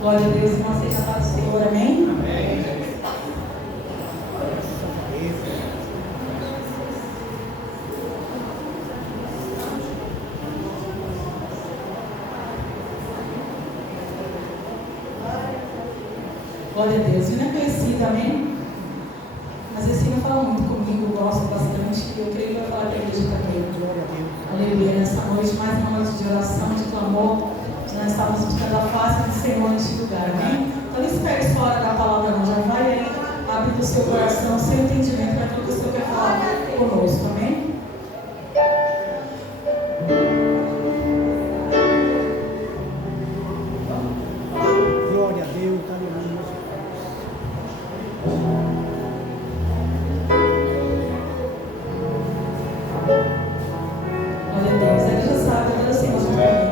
Glória a Deus, irmão, seja a paz do Senhor, amém? Amém. Glória a Deus, não é conhecido, amém? Mas esse não fala muito comigo, eu gosto bastante, e eu creio que vai falar para a igreja também. Glória a Deus. Aleluia, nessa noite, mais uma noite de oração, de clamor, nós estamos buscando a face do Senhor neste lugar, amém? Então não espere só a hora da palavra, não, já vai aí, abre o seu coração, o seu entendimento para aquilo que o Senhor quer falar conosco, amém? Glória a Deus, aleluia. Glória a Deus, ele já sabe, agora sim, nós vamos ver.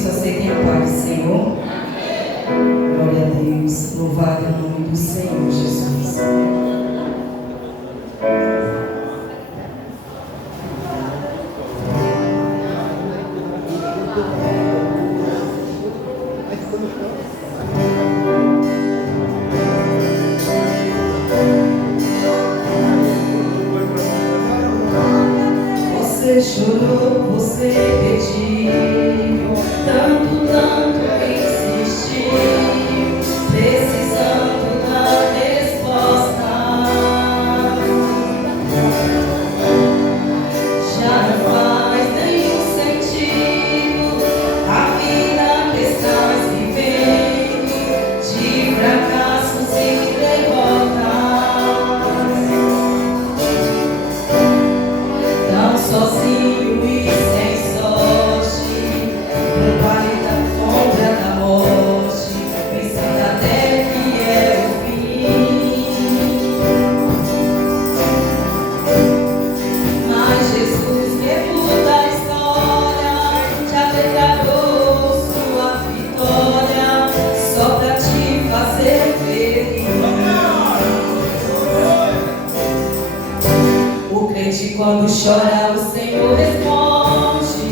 Cristo, aceitem a paz do Senhor. Glória a Deus. Louvado é o nome do Senhor Jesus. Você chorou, você pediu, tanto insistiu, precisando da resposta. Já não faz nenhum sentido a vida que estás vivendo, de fracassos e derrotas. Tão sozinho e sem sorte, no vale da sombra da morte, pensando até que é o fim. Mas Jesus, que muda a história, já declarou sua vitória, só pra te fazer feliz. O crente quando chora, o Senhor responde.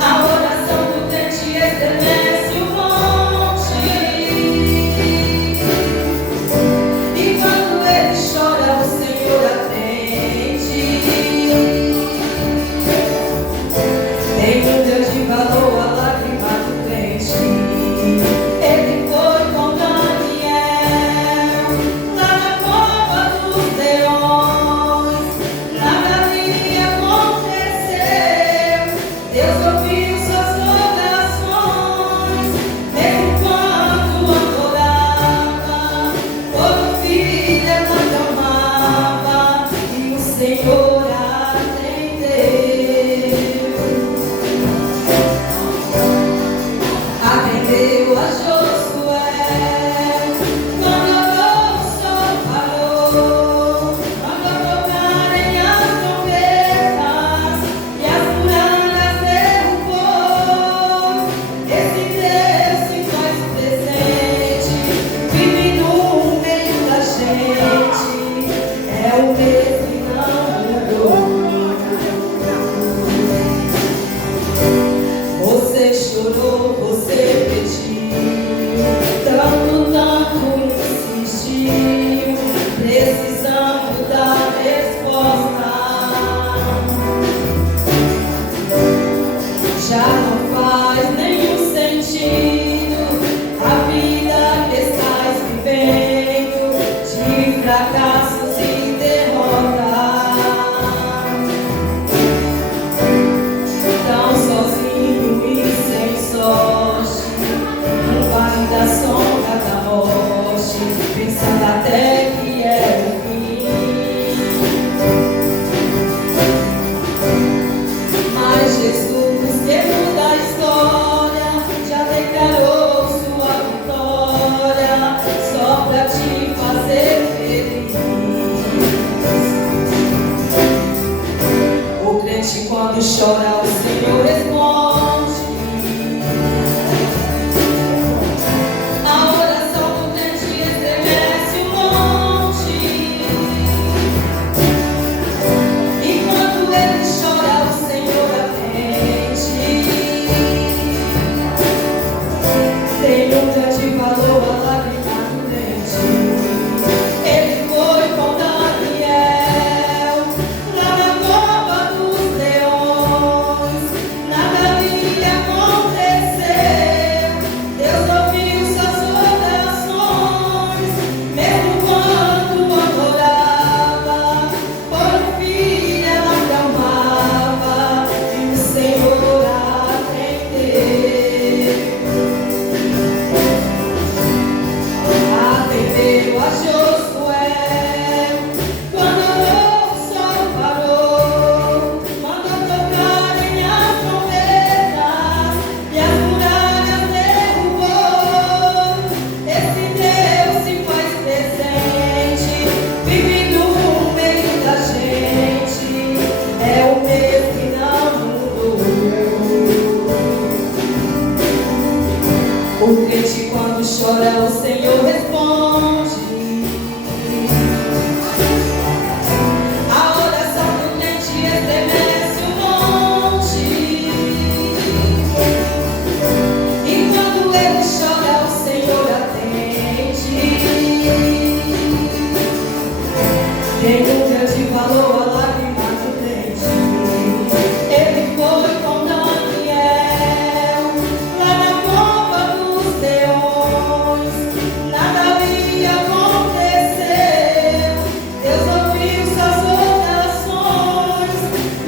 A oração do crente estremece o monte. E quando ele chora, o Senhor atende. Tem um grande valor a lágrima do crente. Ele foi com Daniel lá na cova dos leões. Nada ali aconteceu. Deus ouviu suas orações, mesmo quando adorava. Todo filho ela clamava e o Senhor atendeu a Josué. Quando o sol parou, quando tocarem as trombetas e as muralhas derrubou, esse Deus se faz presente, vive no meio da gente, é o mesmo e não mudou. Você chorou, você pediu, tanto insistiu, precisando da resposta. Já não faz nenhum sentido a vida que estás vivendo, de fracassos e derrotas. Tão sozinho e sem sorte, no vale da sombra da morte, pensando até que é o fim. Mas Jesus, que muda a história, já declarou sua vitória, só pra te fazer feliz. O crente quando chora, o Senhor responde. A oração do crente estremece o monte. E quando ele chora, o Senhor atende. Tem um grande valor a lágrima do crente. Ele foi com Daniel lá na cova dos leões. grande valor a lágrima do dente. Ele foi com Daniel lá na cova dos leões. Nada ia acontecer. Deus ouviu suas orações,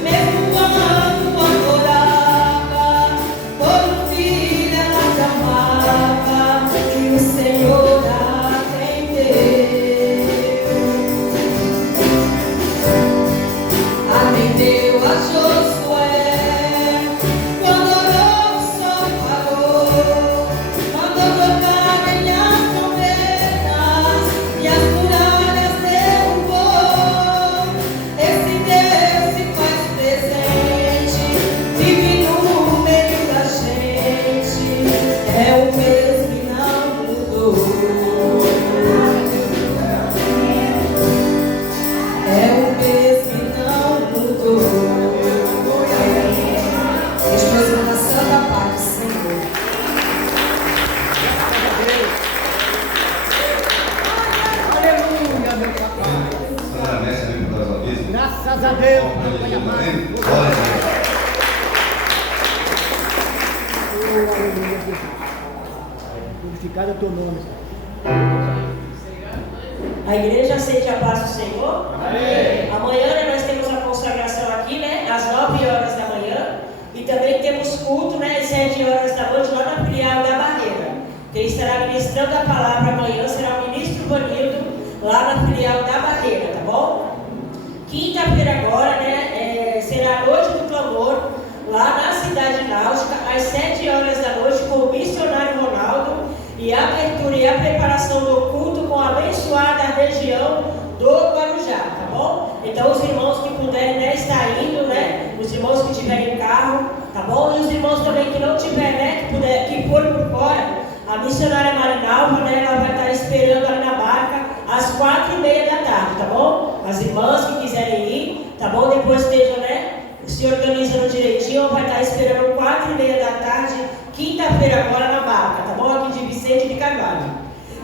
mesmo quando adorava. Todo filho ela clamava e o Senhor atendeu. Atendeu a Josué quando orou, o sol parou. Mandou tocarem as trombetas e as muralhas derrubou. Esse Deus se faz presente, vive no meio da gente. É o mesmo e não mudou. É o mesmo e não mudou. Deixa na santa paz do Senhor. Aleluia, meu papai. Sandra Messi, lembra das avisos? Graças a Deus. Glória a Deus. Oh, aleluia, Deus. Glorificado é o teu nome. A igreja aceite a paz do Senhor. Amém. Amanhã, né, nós temos a consagração aqui, né, às 9 horas da manhã. E também temos culto, né, às 7 horas da noite, lá na filial da Barreira. Quem estará ministrando a palavra amanhã será o ministro Vanildo, lá na filial da Barreira, tá bom? Quinta-feira agora, né, será a noite do clamor, lá na Cidade Náutica, às 7 horas da noite, com o missionário Ronaldo. E a abertura e a preparação do culto com a abençoada região do Guarujá, tá bom? Então os irmãos que puderem, né, estar indo, né? Os irmãos que tiverem carro, tá bom? E os irmãos também que não tiverem, né, que forem por fora, a missionária Marinalva, né, ela vai estar esperando ali na barca às 4h30 da tarde, tá bom? As irmãs que quiserem ir, tá bom? Depois estejam, né, se organizando direitinho, vai estar esperando 4h30 da tarde, quinta-feira agora na barca, tá bom? Aqui de Vicente de Carvalho.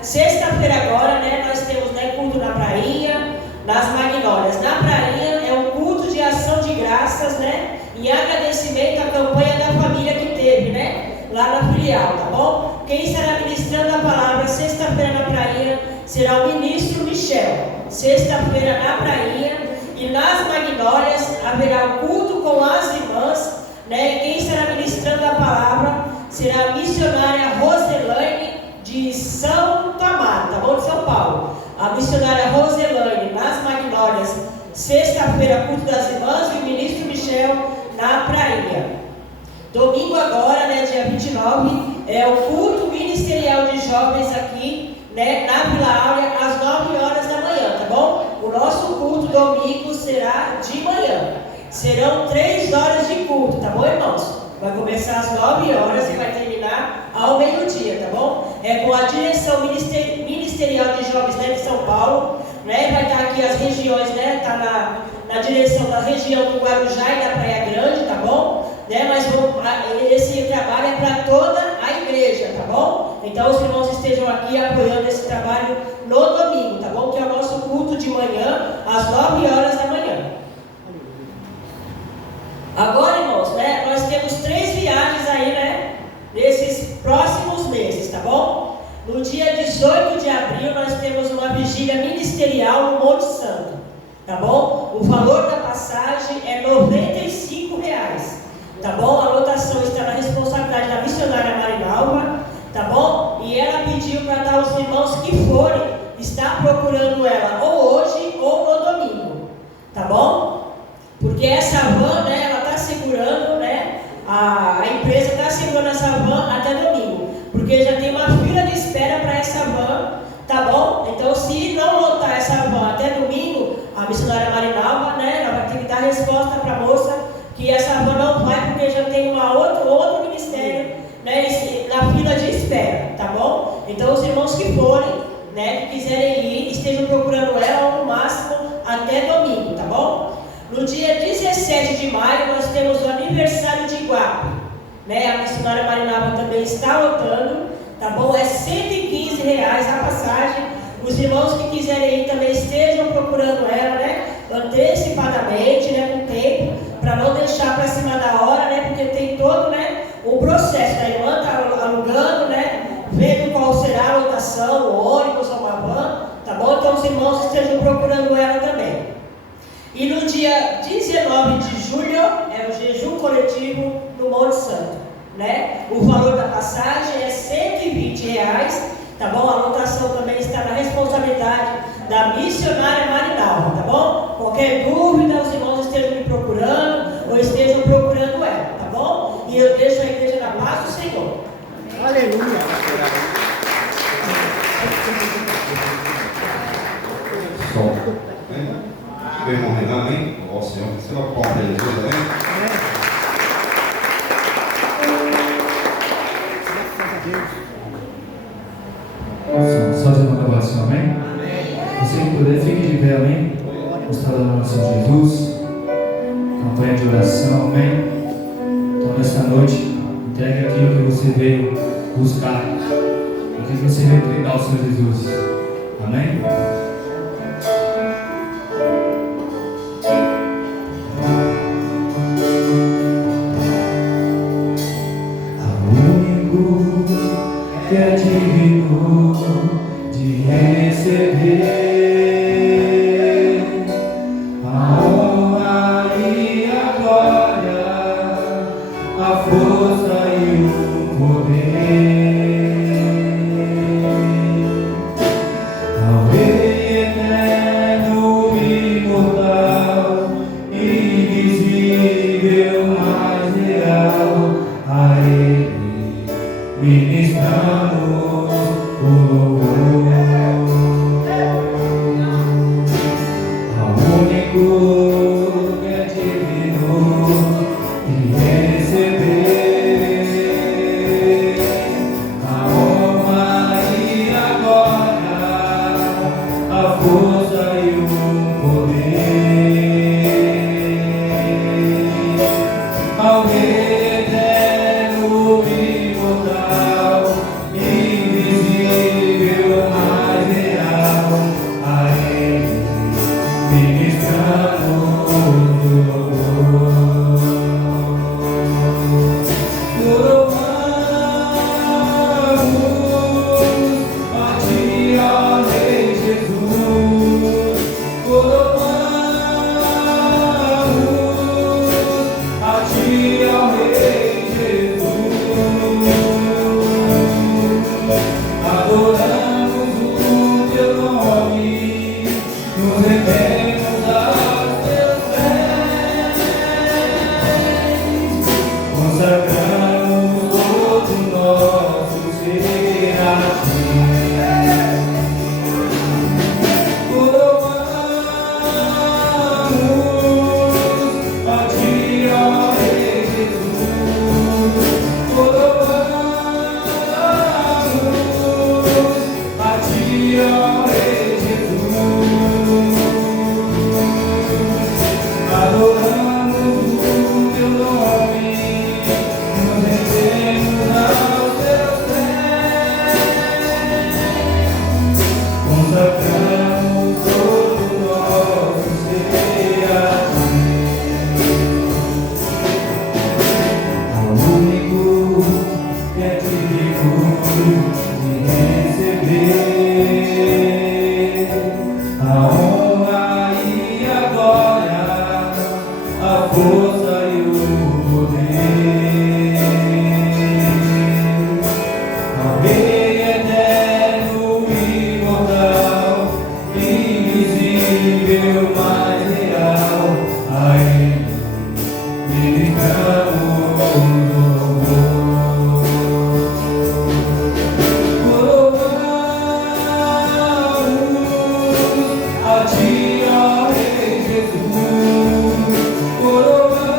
Sexta-feira agora, né, nós temos, né, culto na prainha, nas Magnólias. Na prainha é um culto de ação de graças, né, em agradecimento à campanha da família que teve, né, lá na filial, tá bom? Quem estará ministrando a palavra sexta-feira na prainha será o ministro Michel. Sexta-feira na prainha. E nas Magnólias haverá o culto com as irmãs, né? E quem estará ministrando a palavra será a missionária Roselaine de São Amaro, tá bom? De São Paulo. A missionária Roselaine nas Magnólias, sexta-feira, culto das irmãs, e o ministro Michel na prainha. Domingo agora, né, dia 29, é o culto ministerial de jovens aqui, né, na Vila Áurea, às 9 horas da manhã, tá bom? O nosso culto domingo será de manhã. Serão 3 horas de culto, tá bom, irmãos? Vai começar às 9 horas e vai terminar ao meio-dia, tá bom? É com a direção ministerial de jovens, né, de São Paulo, né? Vai estar aqui as regiões, né? Tá na direção da região do Guarujá e da Praia Grande, tá bom? Né? Mas esse trabalho é para toda a igreja, tá bom? Então os irmãos estejam aqui apoiando esse trabalho no domingo, tá bom? Que é o nosso culto de manhã, às 9 horas da manhã. Agora, irmãos, né, nós temos 3 viagens aí, né, nesses próximos meses, tá bom? No dia 18 de abril, nós temos uma vigília ministerial no Monte Santo, tá bom? O valor da passagem é R$ 95, tá bom? A lotação está na responsabilidade da missionária Marinalva, tá bom? E ela pediu para dar os irmãos que forem, estar procurando ela ou hoje ou no domingo, tá bom? Porque essa van, né, ela está segurando, né, a empresa está segurando essa van até domingo, porque já tem uma fila de espera para essa van, tá bom? Então, se não lotar essa van até domingo, a missionária Marinalva, né, ela vai ter que dar resposta para a moça que essa van não vai, porque já tem outro ministério, né, na fila de espera, tá bom? Então, os irmãos que forem, né, que quiserem ir, estejam procurando ela ou no máximo até domingo, tá bom? No dia 17 de maio, nós temos o aniversário de Iguape, né? A missionária Marinalva também está lotando, tá bom? É R$ 115 a passagem. Os irmãos que quiserem ir também estejam procurando ela, né? antecipadamente, né, com tempo, para não deixar para cima da hora, né, porque tem todo, né, o processo. A irmã está alugando, né, vendo qual será a lotação, o ônibus ou uma van, tá bom? Então os irmãos estejam procurando ela também. E no dia 19 de julho é o jejum coletivo no Monte Santo, né? O valor da passagem é R$120, tá bom? A lotação também está na responsabilidade da missionária Marinalva, tá bom? Qualquer dúvida, os irmãos estejam me procurando ou estejam procurando ela, tá bom? E eu deixo a igreja na paz do Senhor. Aleluia. Som. Meu irmão Renan, amém? Ó Senhor, você vai pôr para Jesus, amém? Só de uma adoração, amém? Você que puder, fique de pé, amém? Mostrar a nossa Jesus, campanha de oração, amém? Então, nesta noite, entregue aquilo que você veio buscar, aquilo que você veio entregar ao Senhor Jesus, amém? Que é digno de receber a honra e a glória, a força e o poder, ao Rei eterno, imortal, invisível, mais real, a Ele ministramos o louvor ao único que é digno de receber a honra e a glória, a força e o poder, ao Rei eterno, imortal, invisível, mais real, a Ele ministramos o louvor. Louvamos a Ti, ó Rei Jesus. Louvamos a Ti, ó Rei Jesus. Adoramos o Teu nome, nos rendemos aos Teus pés, consagramos todo o nosso ser a Ti. Louvamos a Ti, ó Rei Jesus. Louvamos a Ti, ó Rei Jesus. Adoramos o Teu nome, nos rendemos aos Teus pés, consagramos todo o nosso ser a Ti. Ao único que é digno de receber a honra e a glória, a força e o poder, ao Rei eterno, imortal, invisível, mais real, a Ele ministramos o louvor. Louvamos a Ti, ó Rei Jesus. Louvamos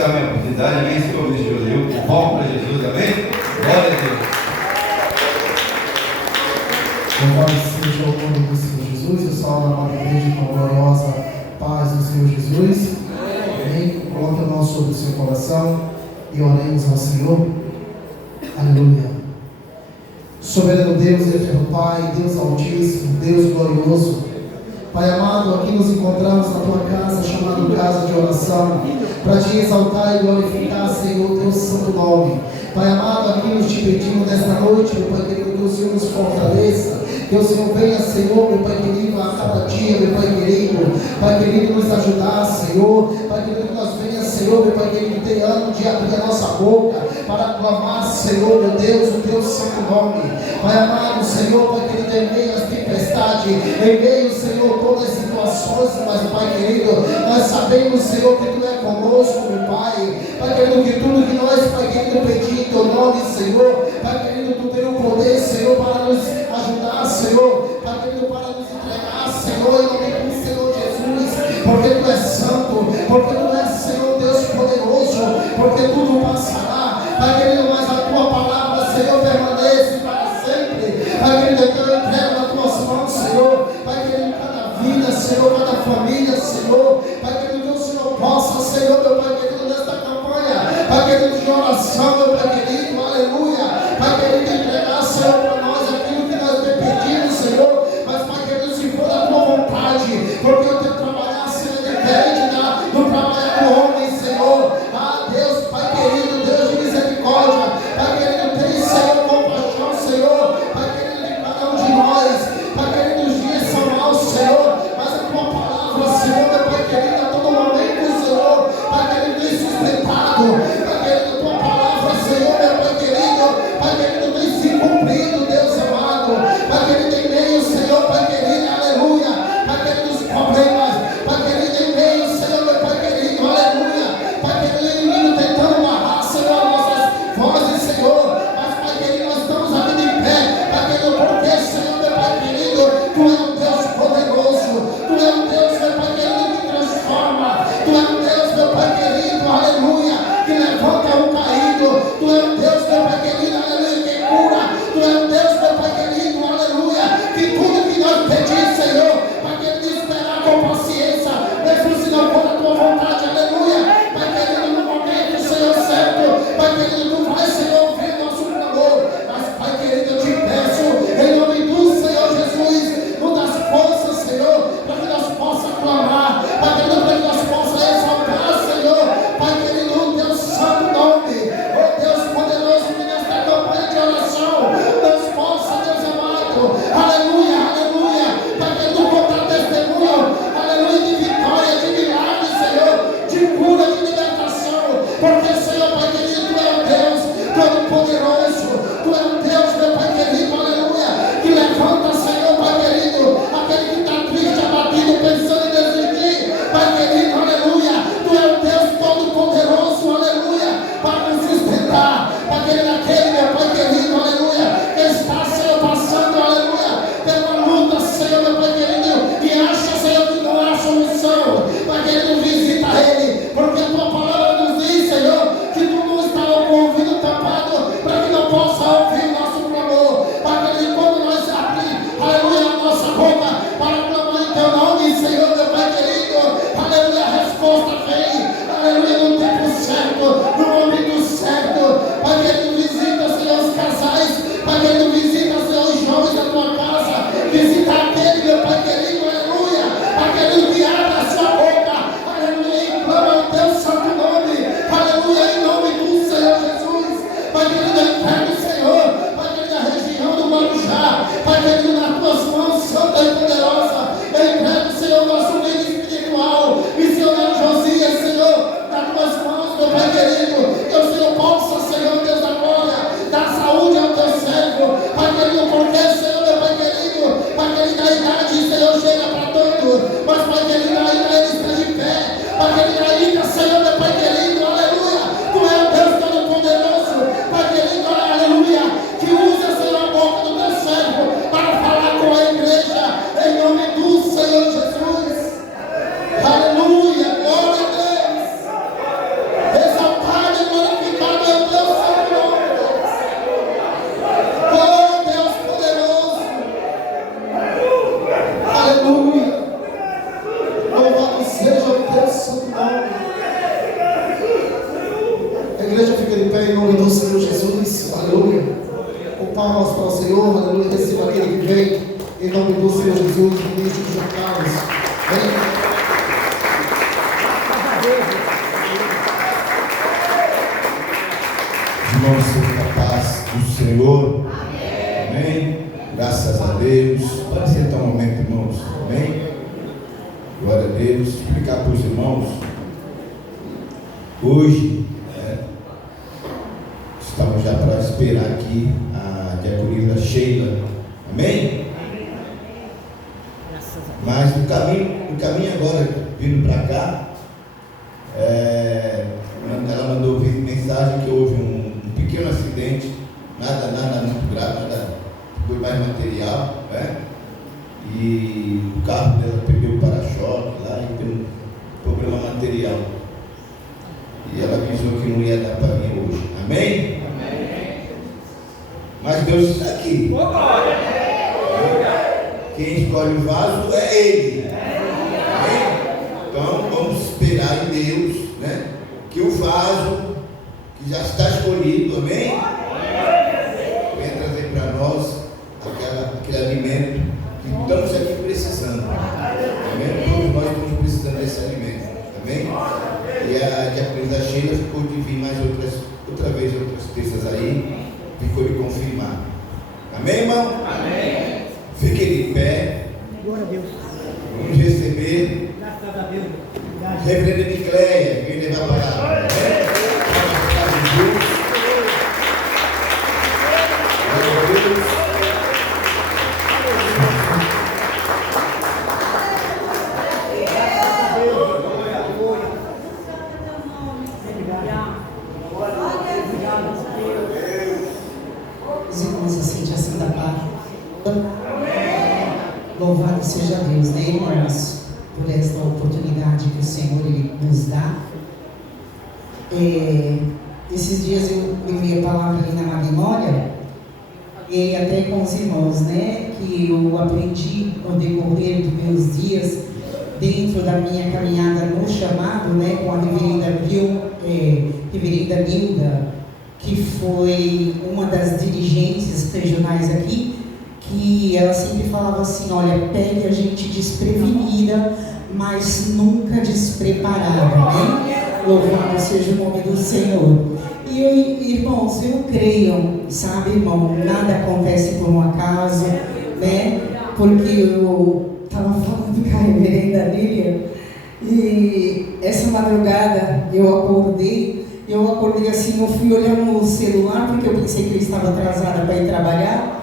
aproveitar a minha oportunidade, amém? Senhor, me ajude. Volto para Jesus, amém? Glória a Deus. Louvado seja o nome do Senhor Jesus. Eu salvo a nova igreja com a gloriosa paz do Senhor Jesus. Amém? Coloque a mão sobre o seu coração e oremos ao Senhor. Aleluia. Soberano Deus, eterno Pai, Deus Altíssimo, Deus glorioso. Pai amado, aqui nos encontramos na tua casa, chamada casa de oração, para te exaltar e glorificar, Senhor, teu santo nome. Pai amado, aqui nos te pedimos nesta noite, meu Pai querido, que o Senhor nos fortaleça, que o Senhor venha, Senhor, meu Pai querido, a cada dia, meu Pai querido, nos ajudar, Senhor. Pai querido, que nós venha, Senhor, meu Pai querido, ter ânimo de abrir a nossa boca para clamar, Senhor, meu Deus, o teu santo nome. Pai amado, Senhor, Pai querido, em meio às tempestades, em meio, Senhor, todas as situações, mas, Pai querido, nós sabemos, Senhor, que tu é conosco, meu Pai. Pai querido, que tudo que nós, Pai querido, pedir em teu nome, Senhor, Pai querido, tu tem o poder, Senhor, para nos ajudar, Senhor, Pai querido, para nos entregar, Senhor, em nome do Senhor Jesus, porque tu és santo, porque tu és, Senhor, Deus poderoso, porque tudo passará, Pai querido, mas a tua palavra, Senhor, permanece para sempre. Pai querido, então eu entrego nas tuas mãos, Senhor, Pai querido, cada vida, Senhor, cada família, Senhor, Pai querido, que o Senhor possa, Senhor, meu Pai querido, nesta campanha, Pai querido, de oração, meu Pai querido, aleluia, Pai querido, entregar, Senhor, para nós aquilo que nós te pedimos, Senhor, mas, Pai querido, se for da tua vontade, porque eu tenho que trabalhar, Senhor, diferente do trabalhar com o homem, Senhor. Ah, Deus, Pai querido, Deus de misericórdia, Pai querido, tem, Senhor, compaixão, Senhor, Pai querido, de cada um de nós, Pai querido, os dias são maus, Senhor, mas a tua palavra, Senhor, meu Pai querido, a todo momento, Senhor, Pai querido, tem sustentado, Pai querido, a tua palavra, Senhor, meu Pai querido, tem se cumprido, Deus amado, Pai querido, em meio, Senhor, Pai querido, aleluia, Pai querido, os problemas, Pai querido, em meio, Senhor, meu Pai querido, aleluia, Pai querido, inimigo tentando barrar, Senhor, nossas vozes, Senhor, mas, Pai querido, nós estamos aqui em pé, Pai querido, porque, Senhor, meu Pai querido, tu és um Deus poderoso, tu és um Deus, meu Pai querido, que transforma, tu és um Deus, meu Pai querido, aleluia, que levanta um caído, tu és um Deus, meu Pai querido, aleluia, que cura, tu és um Deus, meu Pai querido, aleluia, que tudo que nós pedimos, Senhor, Pai querido, esperar com paciência, mesmo se não for a tua vontade, aleluia, Pai querido, no momento, Senhor, certo, Pai querido, tu vai, Senhor, ouvir nosso clamor, mas, Pai querido, eu te peço, em nome do Senhor Jesus, nos dá forças, Senhor, para que nós possamos clamar, Pai querido, para que nós possamos exaltar, Senhor, Pai querido, o teu santo nome, oh Deus poderoso, que nesta campanha de oração, Deus possa, Deus amado, aleluia, aleluia, Pai querido, contar testemunho, aleluia, de vitória, de milagre, Senhor, de cura, de libertação, porque, Senhor, Pai querido, tu é um Deus todo-poderoso, tu é um Deus, meu Pai querido, aleluia, que levanta, Senhor, Pai querido, aquele que está triste, abatido, pensando em desistir, Pai querido, aleluia, tu é um Deus todo-poderoso, aleluia, para nos sustentar, Pai querido, aquele, meu Pai querido, aleluia, que está, Senhor, passando, aleluia, pela luta, Senhor, meu Pai querido, e acha, Senhor, que não há solução, Pai querido, visita ele, porque a tua palavra nos diz, Senhor, que tu não está com o ouvido tapado, para que não possa ouvir o nosso clamor, Pai querido, quando nós abrimos, aleluia, a nossa boca, para clamar em teu nome, Senhor, meu Pai querido, aleluia, a resposta vem, aleluia, no tempo certo, no momento certo, Pai querido, visita, Senhor, os casais, Pai querido, visita, Senhor, os jovens da tua casa, visita aquele, meu Pai querido, aleluia, aquele que abre a sua boca, aleluia, e clama o teu santo nome, aleluia, em nome do Senhor Jesus, Pai querido, eu entrego, Senhor, Pai querido, a região do Guarujá, Pai querido, nas tuas mãos, santa e poderosa, eu entrego, Senhor, nosso líder espiritual, missionário Josias, Senhor, nas tuas mãos, meu Pai querido, que o Senhor possa, Senhor, Deus da glória, dar saúde ao teu servo, Pai querido, porque, Senhor, meu Pai querido, Pai querido, a idade, Senhor, chega para tanto, mas, Pai querido, ainda ele está de pé, Pai querido, ainda, Senhor, meu Pai querido, aleluia, tu é o Deus todo-poderoso, Pai querido, aleluia, que usa, Senhor, a boca do teu servo para falar com a igreja, em nome do Senhor Jesus, aleluia, glória a Deus. igreja fica de pé em nome do Senhor Jesus. Aleluia. Com palmas para o Senhor. Aleluia. Receba aquele que vem em nome do Senhor Jesus. Ministro João Carlos. Vem. Irmãos, seja a paz do Senhor. Amém. Graças a Deus. Pode sentar um momento, irmãos. Amém. Glória a Deus. Explicar para os irmãos. Hoje, estamos já para esperar aqui a diaconisa Sheila. Amém? Mas no caminho agora, vindo para cá, ela mandou mensagem que houve um pequeno acidente, nada muito grave, nada, foi mais material, né? E o carro dela perdeu o para-choque lá e tem um problema material. E ela avisou que não ia dar para vir hoje. Amém? Amém. Mas Deus está aqui. Quem escolhe o vaso é Ele. Amém? Então vamos esperar em Deus, né? Que o vaso que já está escolhido, amém? Venha trazer para nós aquele alimento que estamos aqui precisando. Amém? Todos nós estamos precisando desse alimento. Amém? E a diaconisa Sheila ficou de vir mais outra vez outras terças aí, ficou de confirmar. Amém, irmão? Amém. Fiquem de pé. Glória a Deus. Vamos receber. Graças a Deus. Reverenda Nicléia, que levar a palavra. Os irmãos assim, assim da paz. Louvado seja Deus, né, irmãos, por esta oportunidade que o Senhor Ele nos dá. Esses dias eu li a palavra ali na Magnólia, e até com os irmãos, né, que eu aprendi no decorrer dos meus dias, dentro da minha caminhada no chamado, né, com a reverenda Nilda, que foi uma das dirigentes regionais aqui, que ela sempre falava assim, olha, pegue a gente desprevenida, mas nunca despreparada, né? Louvado seja o nome do Senhor. E irmãos, eu creio, sabe, irmão, nada acontece por um acaso, né? Porque eu estava falando com a reverenda Lília, e essa madrugada eu acordei assim, eu fui olhar no celular, porque eu pensei que eu estava atrasada para ir trabalhar.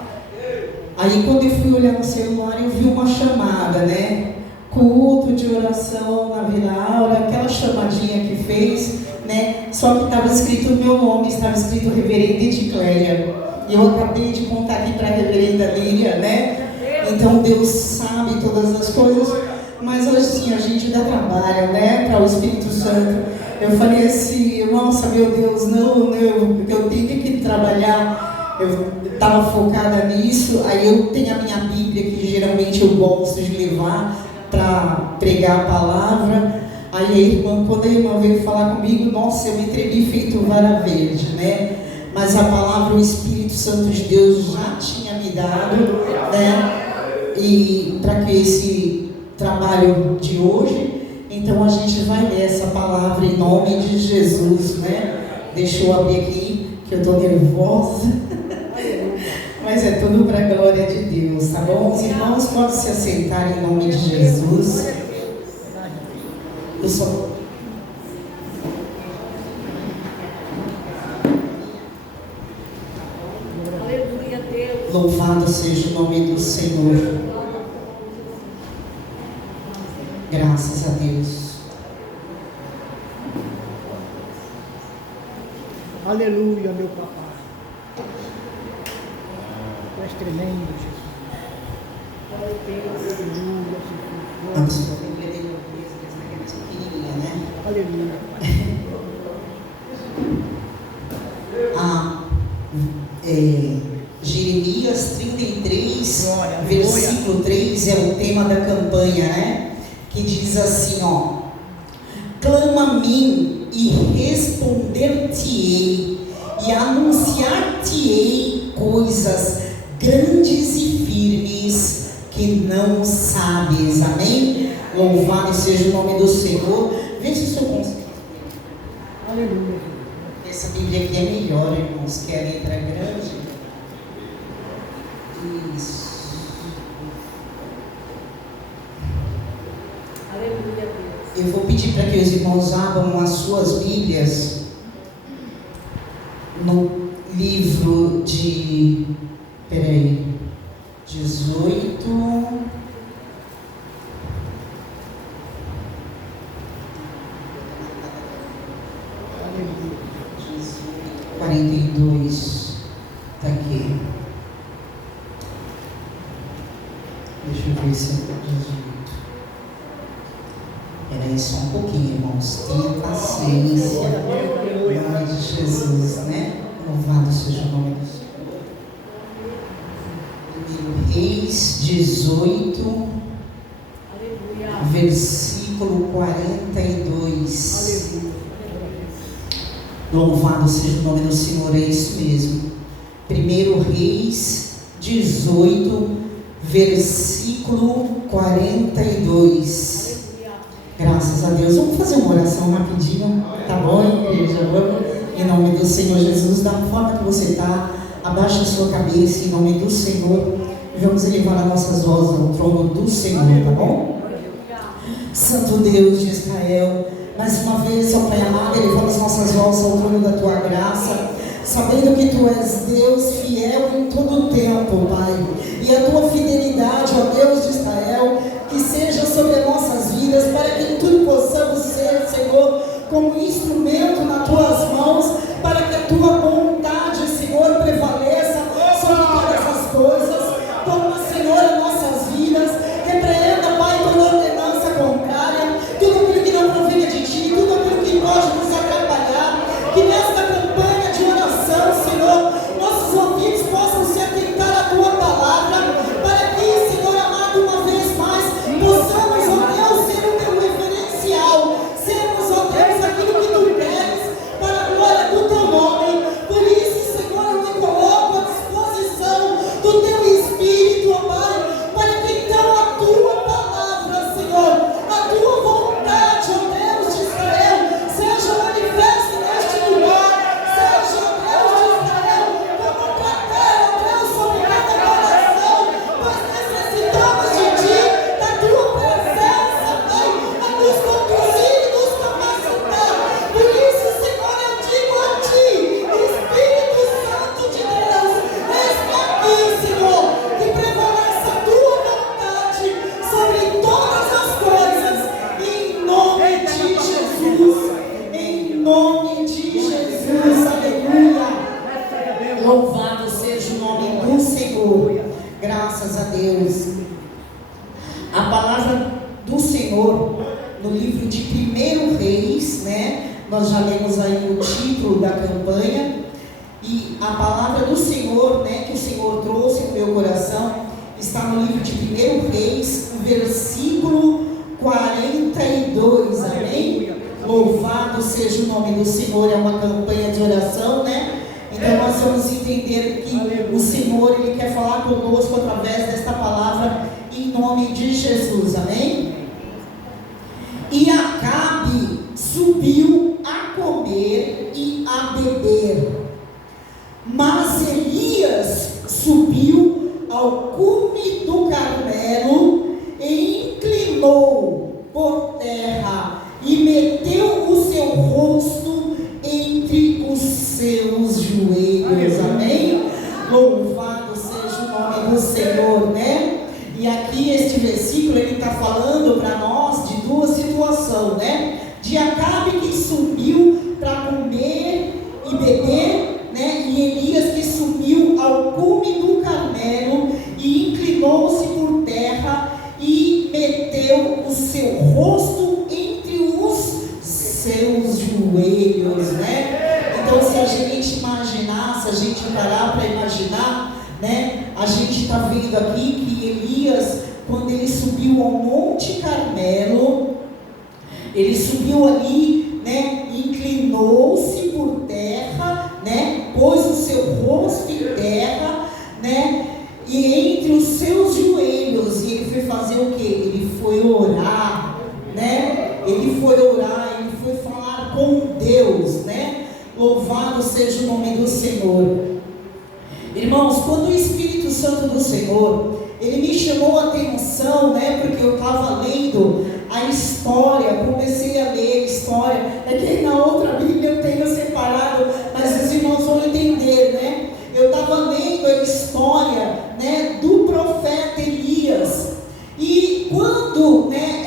Aí quando eu fui olhar no celular, eu vi uma chamada, né? Culto de oração na Vila Aura, aquela chamadinha que fez, né? Só que estava escrito o meu nome, estava escrito Reverenda Edicléia. E eu acabei de contar aqui para a Reverenda Lília, né? Então Deus sabe todas as coisas, mas assim, a gente dá trabalho, né? Para o Espírito Santo. Eu falei assim, nossa, meu Deus, não, eu tenho que trabalhar. Eu estava focada nisso, aí eu tenho a minha Bíblia que geralmente eu gosto de levar para pregar a palavra. Aí a irmã, quando a irmã veio falar comigo, nossa, eu me tremi feito vara verde, né? Mas a palavra o Espírito Santo de Deus já tinha me dado, né? E para que esse trabalho de hoje, então a gente vai ler essa palavra em nome de Jesus, né? Deixa eu abrir aqui, que eu estou nervosa. Mas é tudo para a glória de Deus, tá bom? Os irmãos podem se assentar em nome de Jesus. Eu só... Aleluia, Deus. Louvado seja o nome do Senhor. Graças a Deus. Aleluia, meu papai. Tu és tremendo, Jesus. Aleluia, Jesus. Vamos para a Bíblia dele, que é mais pequenininha, né? Aleluia. Jeremias 33, versículo 3 é o tema da campanha, né? Que diz assim, ó: clama a mim e responder-te-ei seja o nome do Senhor. Vê se o senhor consegue. Aleluia. Essa Bíblia aqui é melhor, irmãos, que a letra é grande. Isso. Aleluia, Deus. Eu vou pedir para que os irmãos abram as suas Bíblias no livro de 18. 42. Está aqui. Deixa eu ver se é 18. Peraí só um pouquinho, irmãos. Tenha paciência. Em nome de Jesus, né? Louvado seja o nome do Senhor. Reis 18, versículo 42. Louvado seja o nome do Senhor, é isso mesmo. 1 Reis 18, versículo 42. Graças a Deus. Vamos fazer uma oração rapidinho, tá bom, igreja? Vamos, em nome do Senhor Jesus, da forma que você está, abaixa a sua cabeça em nome do Senhor e vamos elevar as nossas vozes ao trono do Senhor, tá bom? Santo Deus de Israel, mais uma vez, ó Pai amado, elevamos as nossas vozes ao trono da Tua graça, sabendo que Tu és Deus fiel em todo o tempo, Pai, e a Tua fidelidade, ó Deus de Israel, que seja sobre as nossas vidas, para que em tudo possamos ser, Senhor, como instrumento nas Tuas mãos, para que a Tua vontade, Senhor, prevaleça sobre todas as coisas. Toma, Senhor, as nossas vidas, repreenda, Pai, toda ordenança contrária, tudo aquilo que não provenha de Ti, tudo aquilo que pode nos atrapalhar, que nesta campanha de oração, Senhor, nossos ouvidos possam se atentar à Tua palavra, para que, Senhor amado, uma vez mais, possamos, ó Deus, ser o Teu referencial, sermos, ó Deus, aquilo que Tu queres, para a glória do Teu nome. Por isso, Senhor, eu me coloco à disposição do Teu Espírito, ó Pai, para que então a Tua palavra, Senhor, a Tua vontade, ó Deus de Israel, seja manifesta neste lugar, seja, ó Deus de Israel, como um cratera, ó Deus, sobre cada coração, pois necessitamos de Ti, da Tua presença, Pai, a nos conduzir e nos capacitar. Por isso, Senhor, eu digo a Ti, Espírito Santo de Deus, eis-me aqui, Senhor, que prevaleça a Tua vontade sobre todas as coisas, em nome de Jesus, em nome de Jesus, aleluia. Louvado seja o nome do Senhor, graças a Deus. A palavra do Senhor, no livro de 1 Reis, né? Nós já lemos aí o título da campanha, e a palavra do Senhor, né, que o Senhor trouxe no meu coração, está no livro de 1 Reis, versículo 42, amém? Louvado seja o nome do Senhor, é uma campanha de oração, né? Então nós vamos entender que o Senhor, Ele quer falar conosco através desta palavra, em nome de Jesus, amém? E Acabe subiu a comer e a beber, mas Elias subiu ao cume do Carmelo e inclinou por terra e meteu o seu rosto entre os seus joelhos, amém? Louvado seja o nome do Senhor, né? E aqui este versículo, ele está falando para nós de duas situações, né? De Acabe que subiu para comer e beber, né? E Elias que subiu ao cume do Carmelo e inclinou-se por terra e meteu o seu rosto entre os seus joelhos, né? Então, se a gente imaginar, se a gente parar para imaginar, né? A gente está vendo aqui que Elias, quando ele subiu ao Monte Carmelo, ele subiu ali, né? Inclinou-se por terra, né? Pôs o seu rosto em terra, né? E entre os seus joelhos, e ele foi fazer o quê? Ele foi orar, né? Deus, né? Louvado seja o nome do Senhor. Irmãos, quando o Espírito Santo do Senhor, ele me chamou a atenção, né? Porque eu estava lendo a história, comecei a ler a história. É que na outra Bíblia eu tenho separado, mas os irmãos vão entender, né? Eu estava lendo a história, né, do profeta Elias. E quando, né,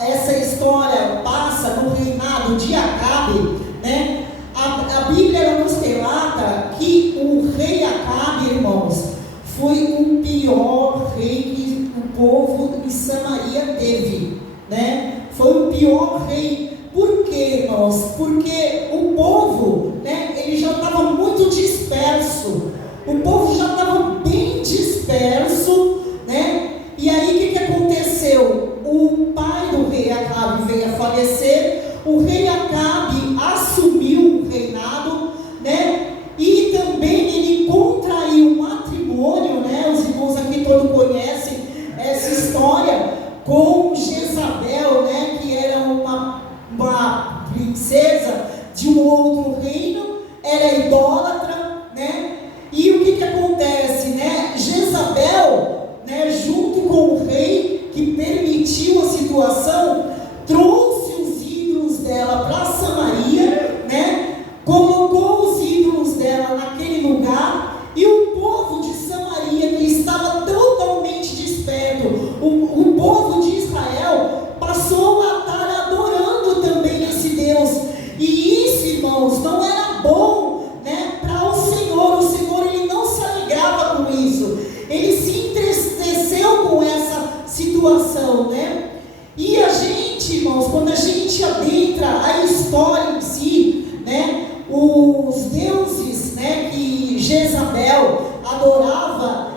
essa história passa no reinado de Acabe, né, a Bíblia nos relata que o rei Acabe, irmãos, foi o pior rei que o povo de Samaria teve, né? Foi o pior rei. Por quê, irmãos? Porque o povo, né, ele já estava muito disperso. O povo já estava bem disperso, né? E aí o que aconteceu? O pai do rei Acabe veio a falecer. O rei Acabe assumiu o reinado, né? E também ele contraiu um matrimônio, né? Os irmãos aqui todos conhecem essa história, com Jezabel, né? Que era uma princesa de um outro reino, era idólatra, né? E o que acontece, né? Jezabel, né, junto com o rei que permitiu a situação, trouxe os ídolos dela para Samaria, né? Colocou os ídolos dela naquele lugar, e o povo de Samaria, que estava totalmente desperto, o povo de Israel passou a estar adorando também esse Deus. E isso, irmãos, não era bom, né, para o Senhor. O Senhor, ele não se alegrava com isso, ele se entristeceu com essa situação, né? E a gente, irmãos, quando a gente adentra a história em si, né, os deuses, né, que Jezabel adorava,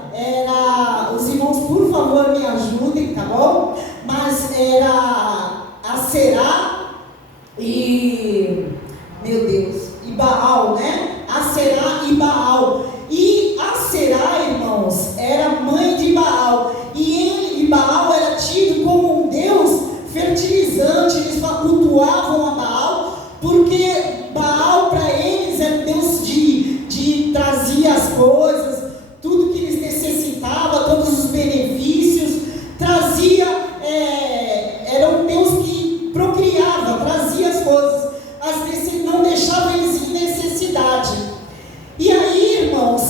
os irmãos, por favor, me ajudem, tá bom? Mas era Aserá e, meu Deus, e Baal, né? Aserá e Baal. E Aserá, irmãos, era mãe de Baal. E Baal era tido como um deus fertilizante. Eles cultuavam a Baal, porque Baal para eles era um deus de trazia as coisas, tudo que eles necessitavam, todos os benefícios, trazia, era um deus que procriava, trazia as coisas, não deixava eles em necessidade. E aí, irmãos,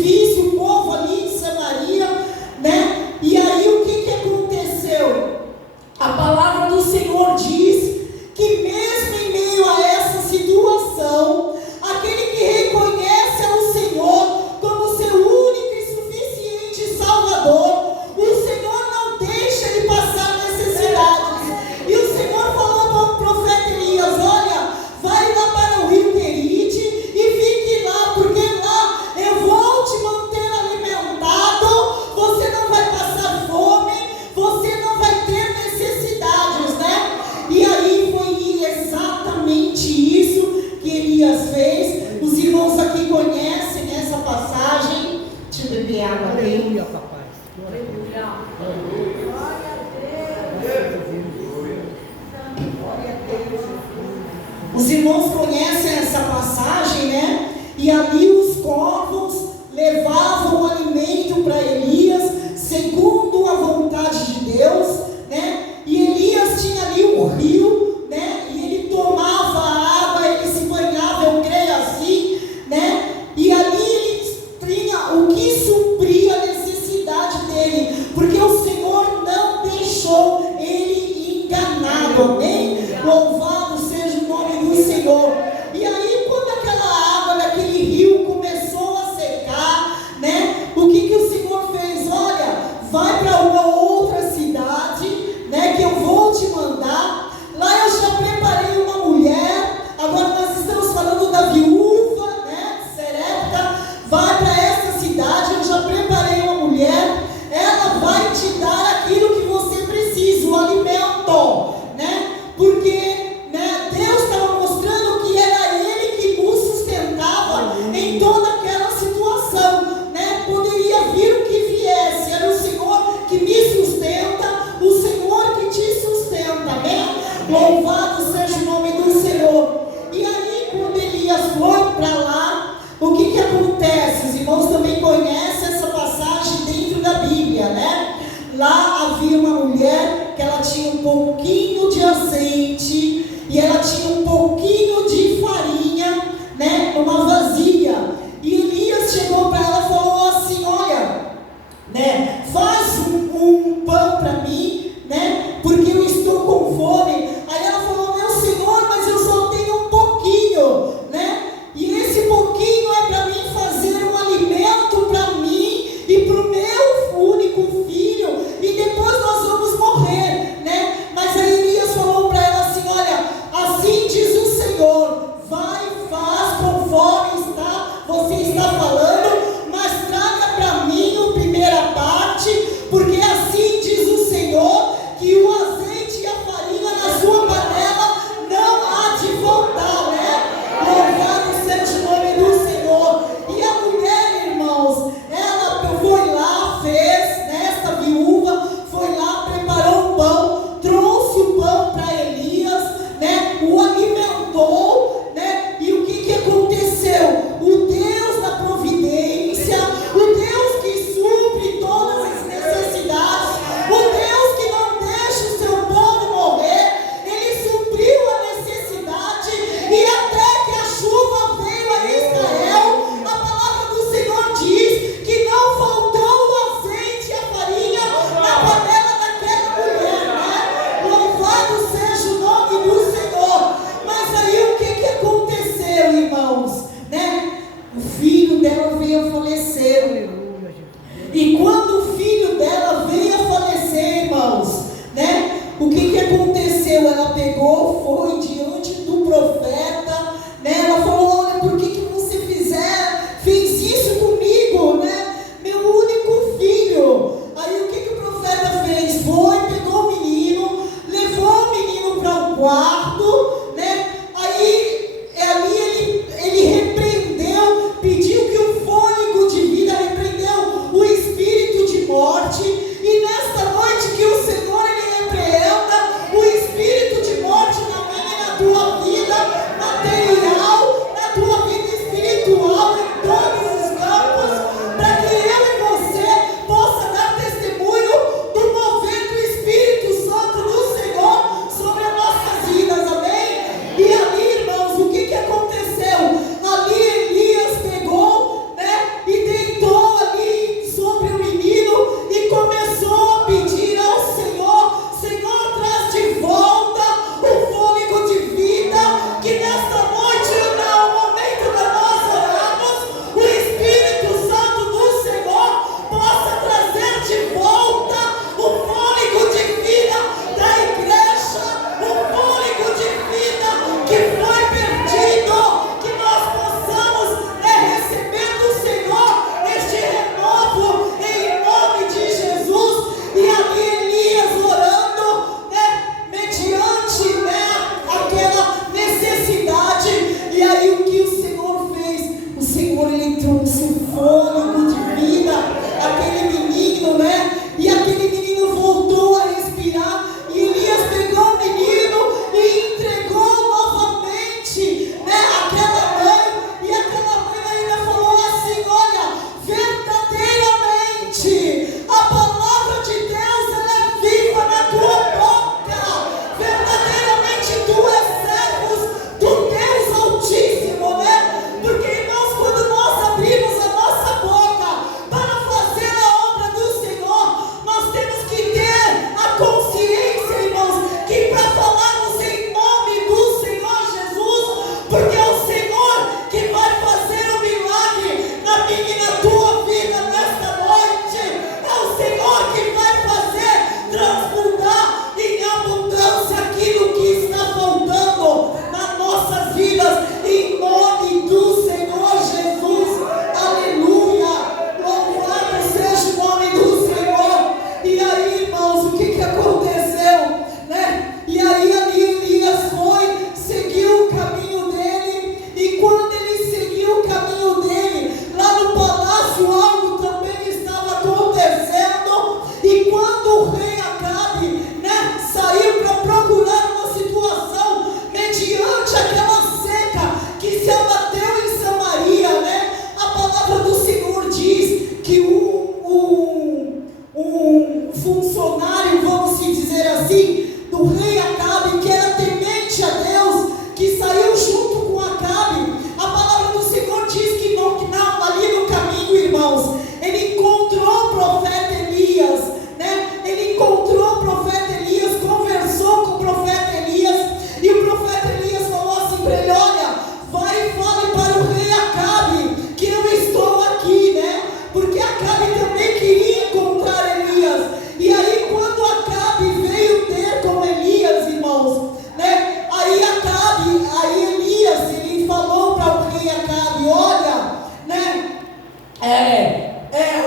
difícil, o povo ali em Samaria, né? E aí o que aconteceu? A palavra do Senhor diz que mesmo em meio a essa situação, aquele que reconhece ao Senhor como seu único e suficiente Salvador, o Senhor não deixa ele passar necessidades. E o Senhor falou para o profeta Elias: olha, vai lá para o rio Querite e fique lá, porque lá eu vou te manter alimentado, você não vai passar fome, você não vai ter necessidades, né? E aí foi exatamente isso que Elias fez. Os irmãos aqui conhecem essa passagem. Deixa eu beber água aqui. Aleluia, papai. Os irmãos conhecem essa passagem, né? E ali os corvos levavam o alimento para Elias, segundo a vontade de Deus, né? E Elias tinha ali um rio, né? E ele tomava a água, ele se banhava, eu creio assim, né? E ali ele tinha o que supria a necessidade dele, porque o Senhor não deixou ele enganado, amém? Louvado seja o nome do Senhor. E aí, quando aquela água daquele rio começou a secar, né? O que o Senhor fez? Olha, vai para uma outra cidade, né? Que eu vou te mandar. Lá eu já preparei uma mulher. Agora nós estamos falando da viúva, né? Serepta. Vai para essa cidade, eu já preparei uma mulher. Ela vai te dar aquilo que você precisa, o alimento, né? Porque, né, Deus estava mostrando que era Ele que nos sustentava em toda aquela situação, né? Poderia vir o que viesse, era o Senhor que me sustenta, o Senhor que te sustenta, amém? Louvado seja o nome do Senhor. E aí, quando Elias foi para lá, o que acontece? Os irmãos também conhecem essa passagem dentro da Bíblia, né? Lá havia uma mulher que ela tinha um pouquinho de azeite e ela tinha um pouquinho de farinha, né, numa vasilha. E Elias chegou para ela e falou assim: olha, né, faz um pão para mim, né, porque eu estou com fome. Aí ela falou: meu Senhor, mas eu só tenho um pouquinho, né, e esse pouquinho é para mim fazer um alimento para mim e para o meu único filho, e depois nós vamos morrer, né? Mas aí Elias falou para ela assim: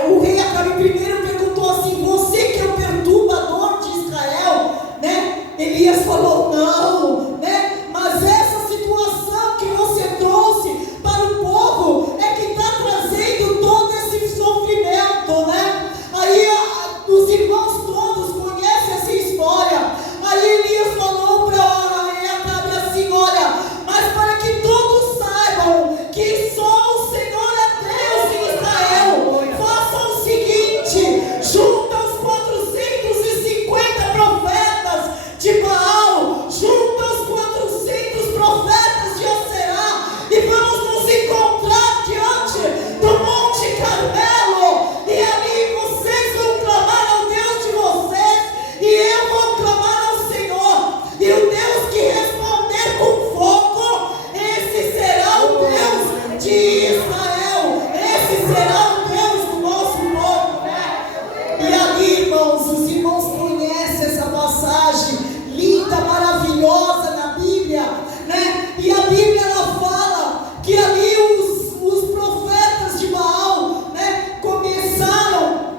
o rei Acabe primeiro perguntou assim: você que é o perturbador de Israel, né? Elias falou: não, né? Mas essa situação que você trouxe para o povo é que está trazendo todo esse sofrimento, né? Aí os irmãos todos conhecem essa história. Aí Elias falou para Acabe assim: olha, mas para que todos saibam que só o Senhor é Deus em Israel, faça o seguinte: junta os 450 profetas de Baal, junta os 400 profetas de Aserá, e vamos nos encontrar diante do Monte Carmelo, e ali vocês vão clamar ao Deus de vocês, e eu vou clamar ao Senhor, e o Deus que responder com fogo, esse será o Deus de Israel, esse será o Deus do nosso povo, né? E ali, irmãos, os irmãos conhecem essa passagem linda, maravilhosa na Bíblia, né? E a Bíblia, ela fala que ali os profetas de Baal, né, começaram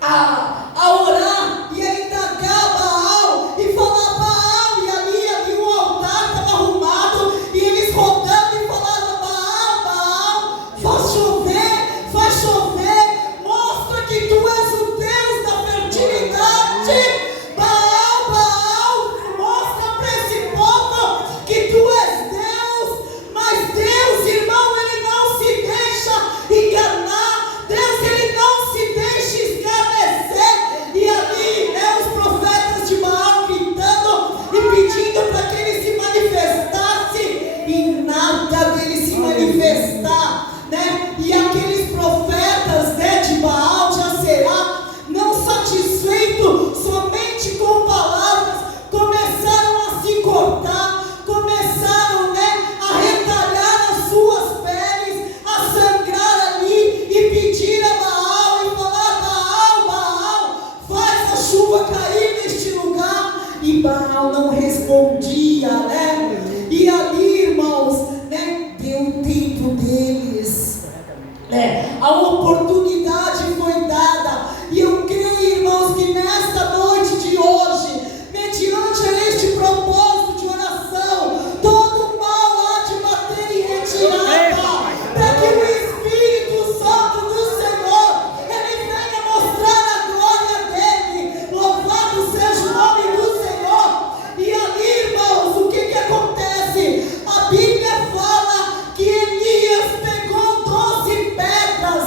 a orar e a indagar Baal e falar: Baal, e ali o altar estava arrumado, e eles rodando e falavam: Baal, faz chover, mostra que tu és o Deus da fertilidade. Baal, mostra para esse povo que tu és Deus. Mas Deus, irmão, ele não se deixa enganar, Deus, ele não se deixa escarnecer. E ali, né, os profetas de Baal gritando e pedindo para que ele se manifestasse, e nada dele se manifestar, né? E aqueles profetas, né, de Baal, de Aserá, não satisfeitos somente com palavras, começaram a se cortar, começaram, né, a retalhar as suas peles, a sangrar ali e pedir a Baal e falar: Baal, faz a chuva cair neste lugar. E Baal não respondia, né? E ali, irmãos, né, deu o tempo deles, né? A oportunidade foi dada. E eu creio, irmãos, que nesta noite de hoje, mediante a este propósito de oração, todo mal há de bater em retirada, para que o Espírito Santo do Senhor, ele venha mostrar a glória dele. Louvado seja o nome do Senhor. E ali, irmãos, o que acontece? A Bíblia fala que Elias pegou 12 pedras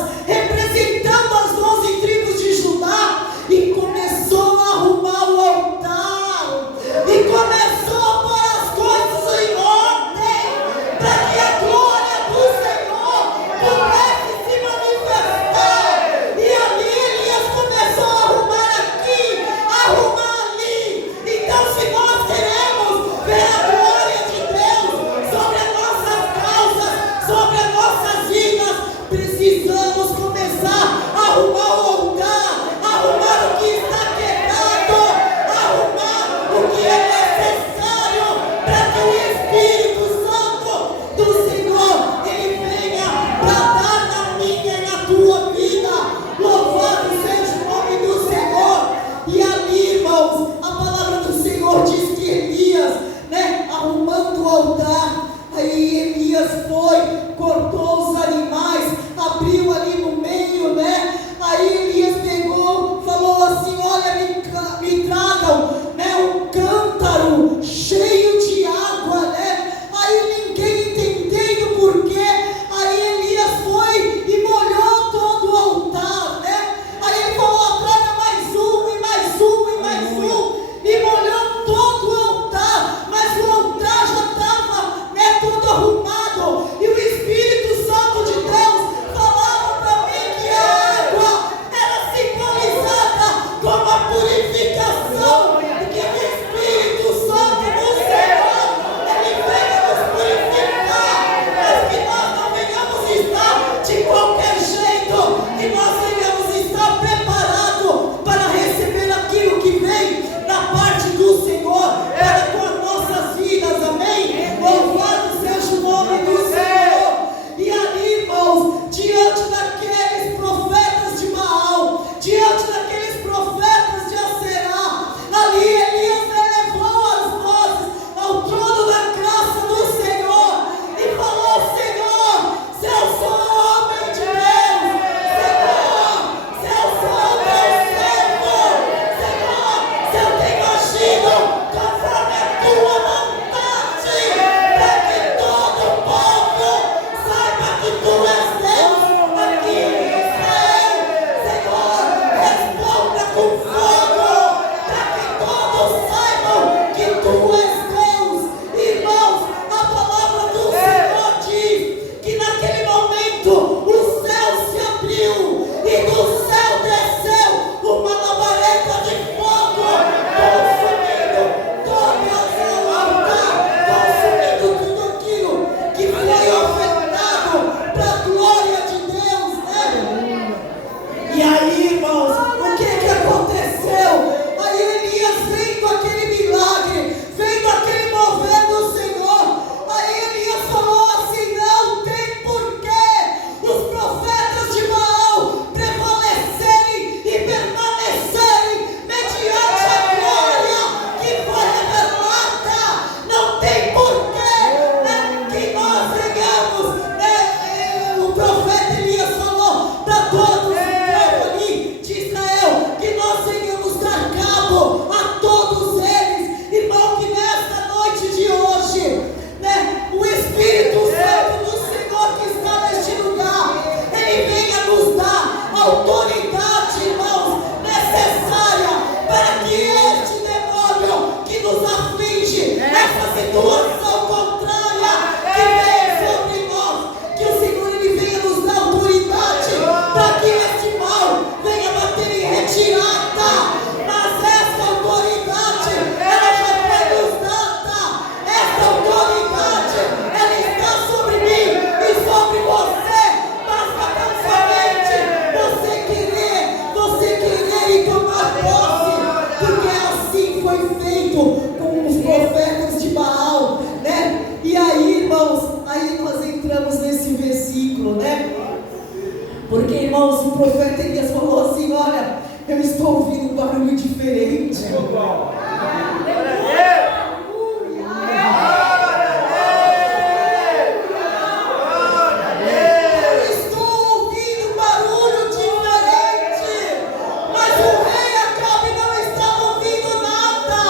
e do céu desceu uma labareda de fogo, consumindo todas ao altar, consumindo tudo aquilo que foi ofertado para a glória de Deus, né? E aí, irmãos, o que aconteceu? Aí Elias vendo aquele milagre, vendo aquele mover do Senhor, aí Elias falou assim: não tem porquê os profetas de Baal prevalecerem e permanecerem mediante a glória que foi revelada. Não tem porquê, né, que nós venhamos, o profeta Elias falou para todos ali de Israel, que nós venhamos dar cabo a todos eles. Irmão, que nesta noite de hoje, né, o Espírito Santo do Senhor que está neste lugar, ele venha nos dar a autoridade, irmãos, necessária para que este demônio que nos aflige, essa situação contrária que vem sobre nós, que o Senhor ele venha nos dar autoridade para que este mal venha bater em retirada. Mas essa autoridade, ela já foi nos dada. Essa autoridade, ela está sobre mim e sobre você. Basta tão somente você querer e tomar posse, porque assim foi feito com os profetas de Baal, né? E aí, irmãos, aí nós entramos nesse versículo, né? Porque, irmãos, o profeta Elias falou assim: olha, eu estou ouvindo um barulho diferente. Eu estou ouvindo um barulho diferente. Mas o rei Acabe não estava ouvindo nada.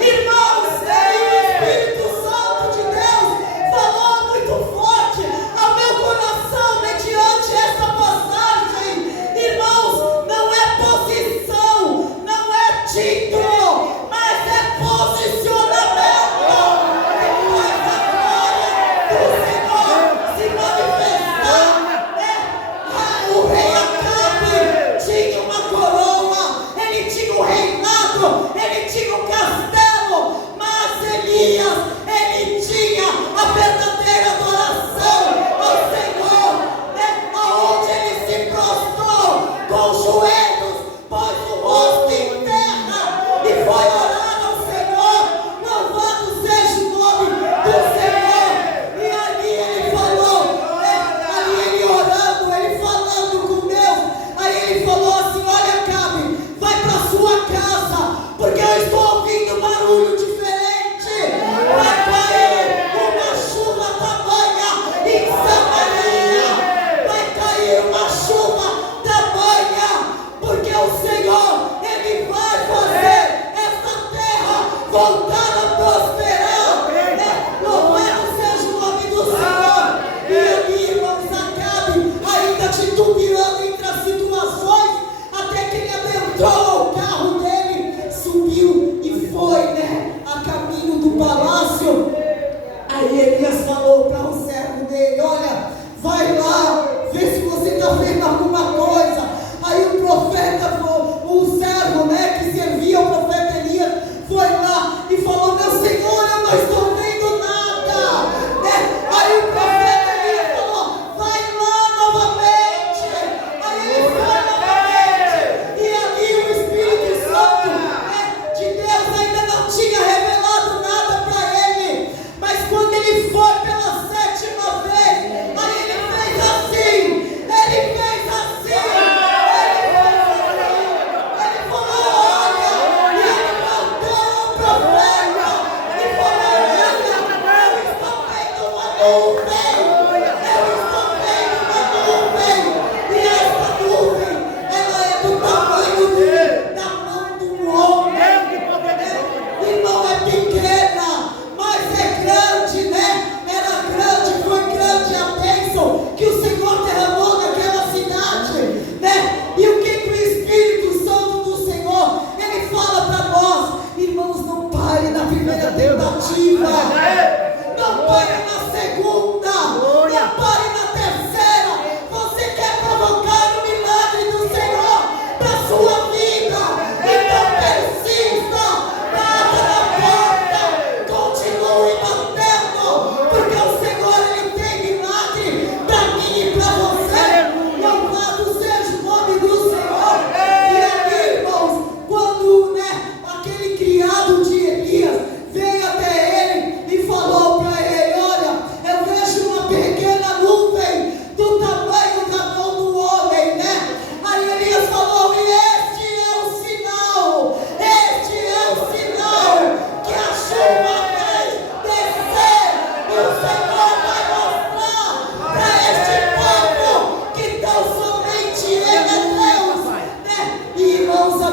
Irmãos, aí o Espírito Santo de Deus falou muito forte ao meu coração mediante essa passagem. Irmãos, não é posição, não é título,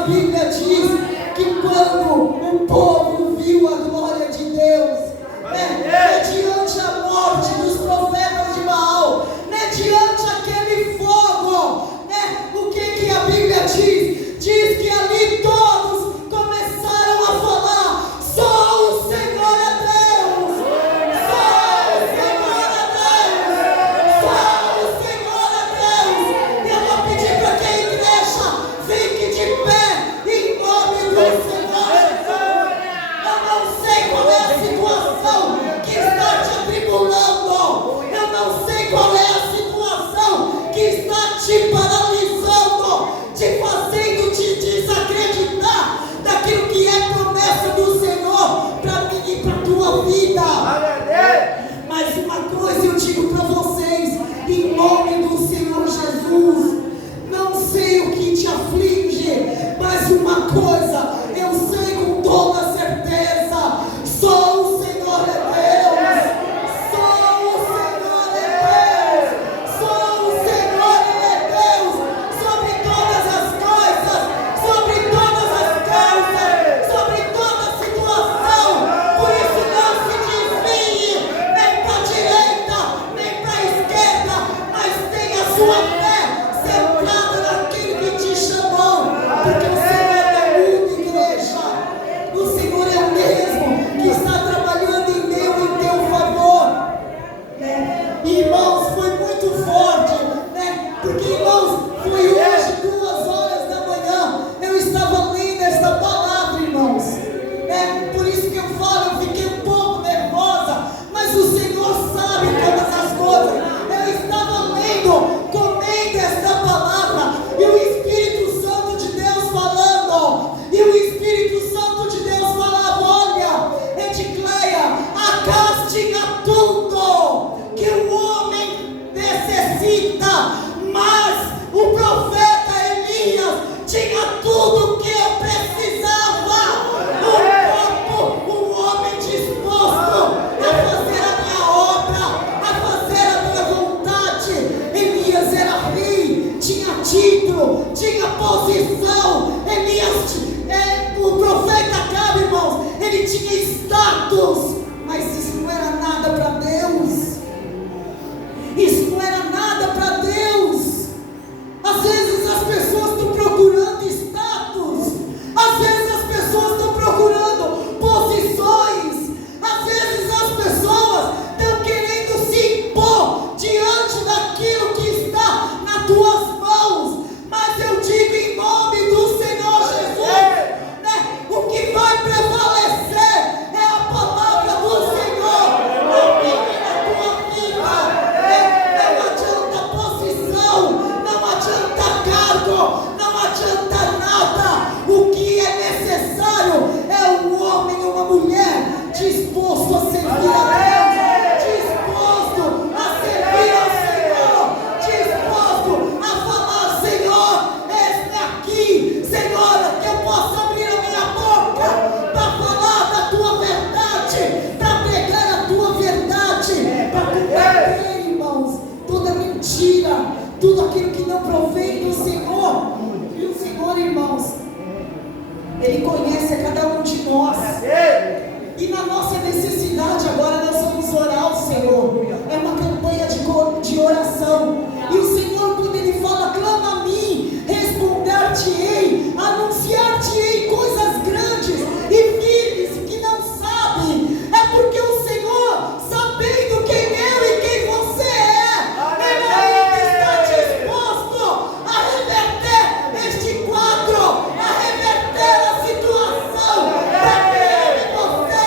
Bíblia diz que quando o povo viu a glória de Deus, mediante a morte dos profetas de Baal, mediante aquele fogo, o que a Bíblia diz? Diz que ali todos começaram a falar: só o Senhor é Deus, só o Senhor é Deus, só o Senhor é Deus. E eu vou pedir para que a igreja fique de pé em nome do Senhor Jesus. Eu não sei qual é a situação que está te atribulando, eu não sei qual é a situação que está te paralisando, te fazendo te desacreditar daquilo que é promessa do Senhor para mim e para a tua vida. Mas uma coisa eu digo para vocês, em nome do Senhor Jesus: não sei o que te aflige, mas uma coisa eu sei com toda certeza: só o Senhor é Deus, só o Senhor é Deus, só o Senhor é Deus, sobre todas as coisas, sobre todas as causas, sobre toda situação. Por isso não se desvie nem para a direita, nem para a esquerda, mas tenha a sua fé centrada naquilo que te chamou, porque o Senhor não muda, igreja. O Senhor é o mesmo que está trabalhando em teu favor. Irmãos, foi muito forte, porque, irmãos, foi hoje 2h da manhã, eu estava lendo esta palavra, irmãos. Por isso que eu falo, eu fiquei um pouco nervosa, mas o Senhor sabe todas as coisas. Eu estava lendo, comendo esta palavra, e o Espírito Santo de Deus falando, e o Espírito Santo de Deus falava: olha, Edicleia, a casa tinha tudo que o homem necessita, mas o profeta Elias tinha tudo que eu precisava: um corpo, um homem disposto a fazer a minha obra, a fazer a minha vontade. Elias era rei, tinha título, tinha posição. O profeta Acabe, irmãos, ele tinha status, mas isso não era nada para Deus. Isso não era nada para Deus. Às vezes as pessoas estão procurando status, às vezes as pessoas estão procurando posições, às vezes as pessoas estão querendo se impor diante daquilo que está nas tuas mãos. Mas eu digo em nome do Senhor Jesus, o que vai prevalecer é a palavra do Senhor na minha e na tua vida. Não adianta posição, não adianta cargo, não adianta nada. O que é necessário é um homem ou uma mulher disposto a servir a Deus, disposto a servir ao Senhor, disposto a falar: Senhor, eis-me aqui, Senhor, que eu possa abrir a minha boca para falar da tua verdade, para pregar a tua verdade, para combater, irmãos, toda mentira, tudo aquilo que não provém do Senhor. E o Senhor, irmãos, Ele conhece a cada um de nós. E na nossa necessidade agora nós vamos orar ao Senhor. É uma campanha de oração. E o Senhor, quando Ele fala: clama a mim, responder-te-ei, anunciar-te-ei coisas grandes e firmes que não sabe, é porque o Senhor, sabendo quem eu e quem você é, Ele ainda está disposto a reverter este quadro, a reverter a situação, para que eu e você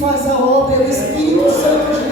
Faz a obra, é o Espírito Santo de